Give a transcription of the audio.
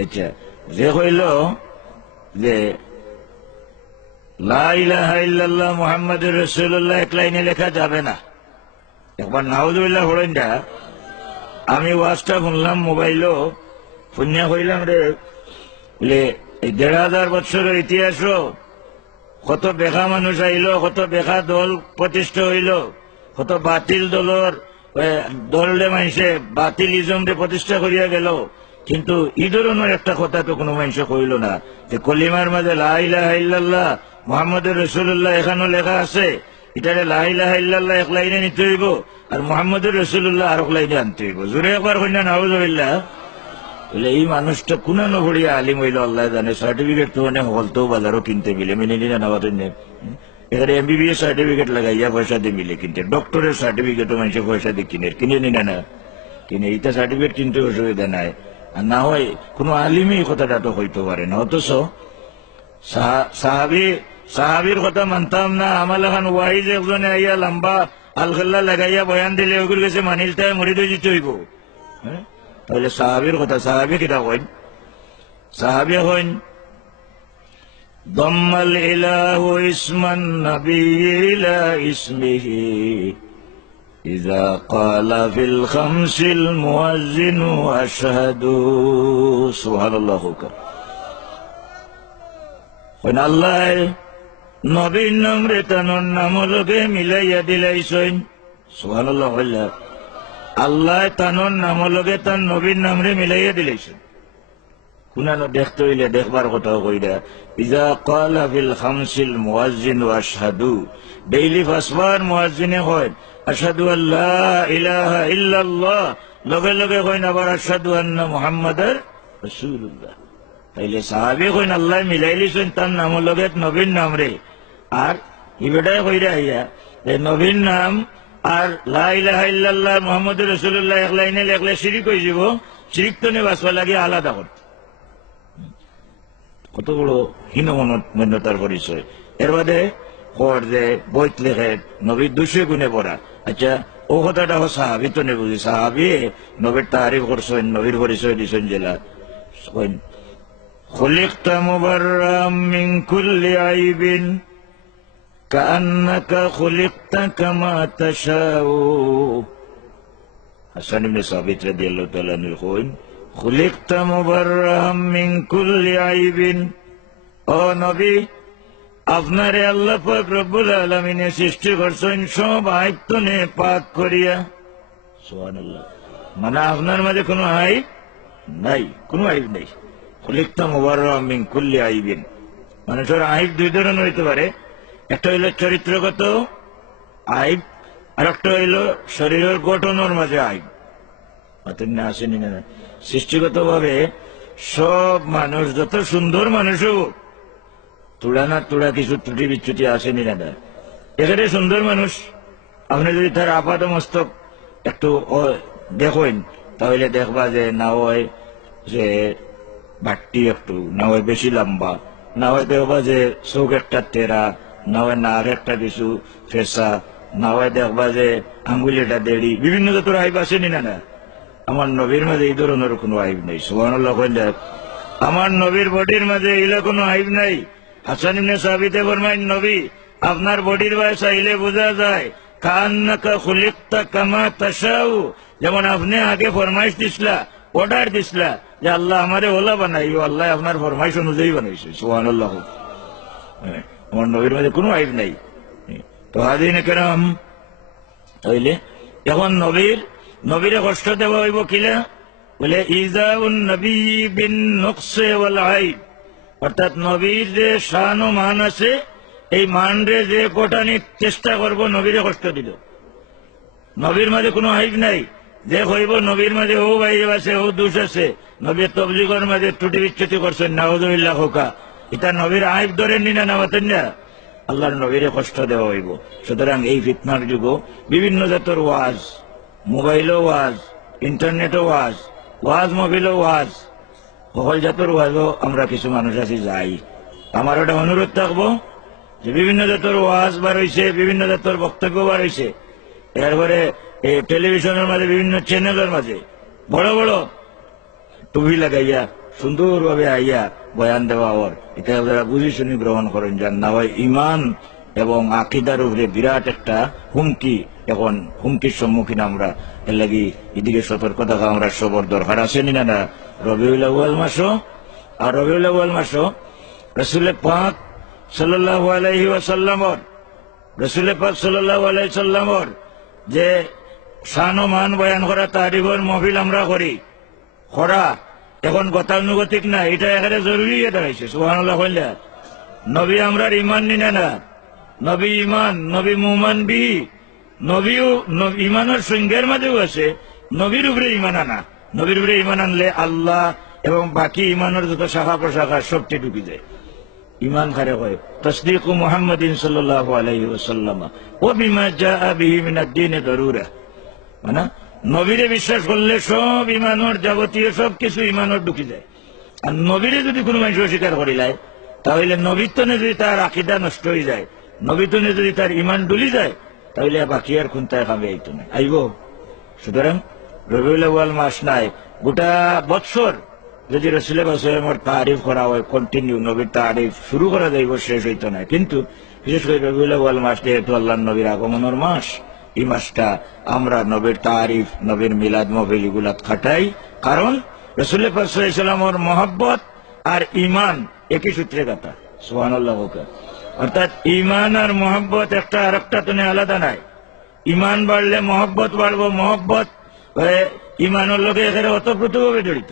আচ্ছা যে হইল যে। আমি শুনিয়া হইলাম রে দেড় হাজার বছরের ইতিহাস কত বেকা মানুষ আইল, কত বেকা দল প্রতিষ্ঠা হইল, কত বাতিল দলর দল মানুষে বাতিল ইজমরে প্রতিষ্ঠা করিয়া গেল। কিন্তু ই ধরনের একটা কথা তো কোনো মানুষ কইল না, যে কলিমার মাঝে লাইলাহ ইল্লাল্লাহ মোহাম্মদ রসুল্লাহ এখানেও লেখা আছে, এটারে লাইলাহ ইল্লাল্লাহ এক লাইনে নিতে হইব, আর মোহাম্মদ রসুল্লাহ আর এক লাইনে আনতে হইব। জোরে একবার কন্যা নাউজবিল্লাহ। বলে এই মানুষটা কুনানো ভরিয়া আলিম হইল, আল্লাহ জানে, সার্টিফিকেট তো অনেক হলতেও বাজারও কিনতে মিলে মিলে নিলে না বাতেন এখানে এমবিবিএস সার্টিফিকেট লাগাইয়া পয়সা দিয়ে মিলে কিনতে, ডক্টরের সার্টিফিকেটও মানুষের পয়সা দিয়ে কিনে কিনে নিলে না। কিনে, এইটা সার্টিফিকেট কিনতে অসুবিধা নাই। আর না হয় কোনো আলিমি কথাটা তো হইতে পারে না, অথচ সাহাবি, সাহাবির কথা মানতাম না। আমার এখন ওয়াইজ একজনে আইয়া লম্বা আলগাল্লা লাগাইয়া বয়ান দিলে ওগুলো গেছে মানিল তাই মরি দিয়ে জিতে হইব। হ্যাঁ? তাহলে সাহাবির কথা, সাহাবি কিটা কইন? সাহাবি হইন, দম্মাল ইলাহু ইসমান নবী ইলা ইসমিহি। إذا قال في الخمس المؤذن أشهد سبحان الله أكبر কইন আল্লাহ নবীর নাম রে তানোর নাম লগে মিলাইয়া দিলাইছইন সুবহানাল্লাহ হইলা আল্লাহ তানোর নাম লগে তার নবীর নাম রে মিলাইয়া দিলাইছইন কুনানো দেখতে হইলে দেখবার কথা কইরা, ইজা কালা ফিল খামসিল মুয়াজ্জিন ওয়া আশহাদু। ডেইলি ফাসবার মুয়াজ্জিনে কয়, আশহাদু আল্লাহ ইলাহা ইল্লাল্লাহ। লগে লগে কইন আবার, আশহাদু আন্না মুহাম্মাদার রাসূলুল্লাহ। তাইলে সাহাবি কইন, আল্লাহ মিলাইলিছেন তার নাম লগে নবীর নাম রে। আর ইবেটাই কইরা আইয়া এই নবীর নাম আর লা ইলাহা ইল্লাল্লাহ মুহাম্মদুর রাসূলুল্লাহ, এক লাইনে লেখলে শিরিক হয়ে যাব, শিরিক তো নে বাসবা লাগে আলাদা করতে কত বড় হীনমন্যতার পরিচয় এর বাদে কর যে বইত লেখে নবীর দুশো গুণে পড়া আচ্ছা ও কথাটা হো সাহাবি তো নে বুঝি সাহাবি নবীর তারিফ করছেন নবীর পরিচয় দিছেন জেলা কইন خلقت مبرأ من كل عيب كأنك خلقت كما تشاء حسن بن ثابت رضي الله تعالى عنه খুলিকতা মুবাররাহাম মিন কুল্লি আইবিন ও নবী, আপনারে আল্লাহ পাক রব্বুল আলামিনে সৃষ্টি করছেন সব আয়ত্তনে পাক করিয়া। মানে আপনার মাঝে কোনো আইব নাই, কোনো আইব নাই। খুলিকতা মুবাররাহাম মিন কুল্লি আইবিন। মানুষের আইব দুই ধরনের হইতে পারে। একটা হইল চরিত্রগত আইব আর একটা হইল শরীরের গঠনের মাঝে আইব। আসেনি না সৃষ্টিগত ভাবে সব মানুষ যত সুন্দর মানুষও, তুড়া না তুড়া কিছু ত্রুটি বিচ্যুতি আসেনি না এখানে সুন্দর মানুষ, আপনি যদি তার আপাত মস্তক একটু দেখেন, তাহলে দেখবা যে না হয় যে ভাট্টি একটু, না হয় বেশি লম্বা, না হয় দেখবা যে চোখ একটা তেরা না হয় নাক একটা কিছু ফেসা, না হয় দেখবা যে আঙ্গুলিটা দেড়ি, বিভিন্ন জাতের আইব আসেনি না না আমার নবীর মাঝে এই ধরনের কোনো আইব নাই দেখ আমার নবীর বডির মাঝে এইলা কোনো আইব নাই। হাসান ইবনে সাবিতে ফরমাইন নবী আপনার বডির বয়স আইলে বোঝা যায় যেমন আপনি আগে ফরমাইশ দিসলা অর্ডার দিসলা যে আল্লাহ আমারে ওলা বানাই আল্লাহ আপনার ফরমাইশ অনুযায়ী বানাইছে সুবহানাল্লাহ। হ্যাঁ, আমার নবীর মাঝে কোনো আইব নাই। তো হাজিন কেরাম তাইলে এখন নবীর নবীরে কষ্ট দেওয়া হইব কিলা? বলে, ইজাউন নবী বিন নকশে অর্থাৎ নবীর যে শান ও মান আছে, এই মান রে যে গোটানির চেষ্টা করব, নবীরে কষ্ট দিল। নবীর মাঝে কোনো আইব নাই। যে হইব, নবীর মাঝে ও বাইব আছে, ও দোষ আছে। নবীর তবলিগর মাঝে ত্রুটি বিচ্যুতি করছেন, নাউজুবিল্লাহ হোকা। এটা নবীর আইব ধরেন নি না নামাতেন না। আল্লাহর নবীরে কষ্ট দেওয়া হইব। সুতরাং এই ফিতনার যুগ বিভিন্ন জাতের ওয়াজ। মোবাইলও ওয়াজ ইন্টারনেটও ওয়াজ ওয়াজ মোবাইলও ওয়াজ। সকল জাতের ওয়াজও আমরা কিছু মানুষ আছি, যাই। আমার একটা অনুরোধ থাকব যে বিভিন্ন জাতের ওয়াজ বার হয়েছে বিভিন্ন জাতের বক্তব্য বার হয়েছে এরপরে এই টেলিভিশনের মাঝে, বিভিন্ন চ্যানেলের মাঝে, বড় বড় টুপি লাগাইয়া, সুন্দরভাবে আইয়া বয়ান দেওয়া ওর এটা আপনারা বুঝি শুনি গ্রহণ করেন যান না হয় ইমান। এবং আকিদার উপরে বিরাট একটা হুমকি, এখন হুমকির সম্মুখীন আমরা। এর লাগি এদিকে সতর্ক থাকা আমরা সবর দরকার। আছে নি না রবিউল আউয়াল মাসও? আর রবিউল আউয়াল মাসও? রসুলের পাক সাল্লাল্লাহু আলাইহি ওয়াসাল্লামর, রসুলের পাক সাল্লাল্লাহু আলাইহি সাল্লামর যে শান ও মান বয়ান করা তারিফের মহফিল আমরা করি। করা। এখন গতানুগতিক না, এটা এখানে জরুরি এটা হয়েছে সুবহানাল্লাহ হইলে নবী আমরার ইমান নিনে না? নবী ইমান নবী মুমান বি, নবীও ইমানের সঙ্গের মাঝেও আছে, নবীর উপরে ইমান আনা। নবীর উপরে ইমান আনলে আল্লাহ এবং বাকি ইমানের যত শাখা প্রশাখা সবটি ঢুকি যায়। ইমান খারে হয় তসদিক মুহাম্মদিন সাল্লাল্লাহু আলাইহি ওয়াসাল্লাম। ও বিমা জাআ বিহি মিনাদ দ্বীনে দারুরা। মানে নবীরে বিশ্বাস করলে সব ইমানোর যাবতীয় সব কিছু ইমানোর ঢুকি যায়। আর নবীরে যদি কোনো মানুষ অস্বীকার করিলায়, তাহলে নবীত্বনে যদি তার আকিদা নষ্ট হয়ে যায় নবীতনে যদি তার ইমান ডুলি যায়, তাহলে বাকি আর খুনতায় খাবে আইতো না আইব। সুতরাং রবিউল মাস নাই, গোটা বৎসর যদি রসুলের বছরের তারিফ করা হয় কন্টিনিউ নবীর তারিফ শুরু করা যাইব, শেষ হইতো না। কিন্তু বিশেষ করে রবিউল আউয়াল মাস যেহেতু আল্লাহ নবীর আগমনের মাস, এই মাসটা আমরা নবীর তারিফ, নবীর মিলাদ মহবিল এগুলা খাটাই। কারণ রসুল্লাহ ইসলামর মহব্বত আর ইমান একই সূত্রে কথা সোহান অর্থাৎ ইমান আর মহব্বত একটা আর একটা তুমি আলাদা নাই। ইমান বাড়লে মহব্বত বাড়বো, মহব্বত ইমানের লোকে এখানে অতপ্রতভাবে জড়িত।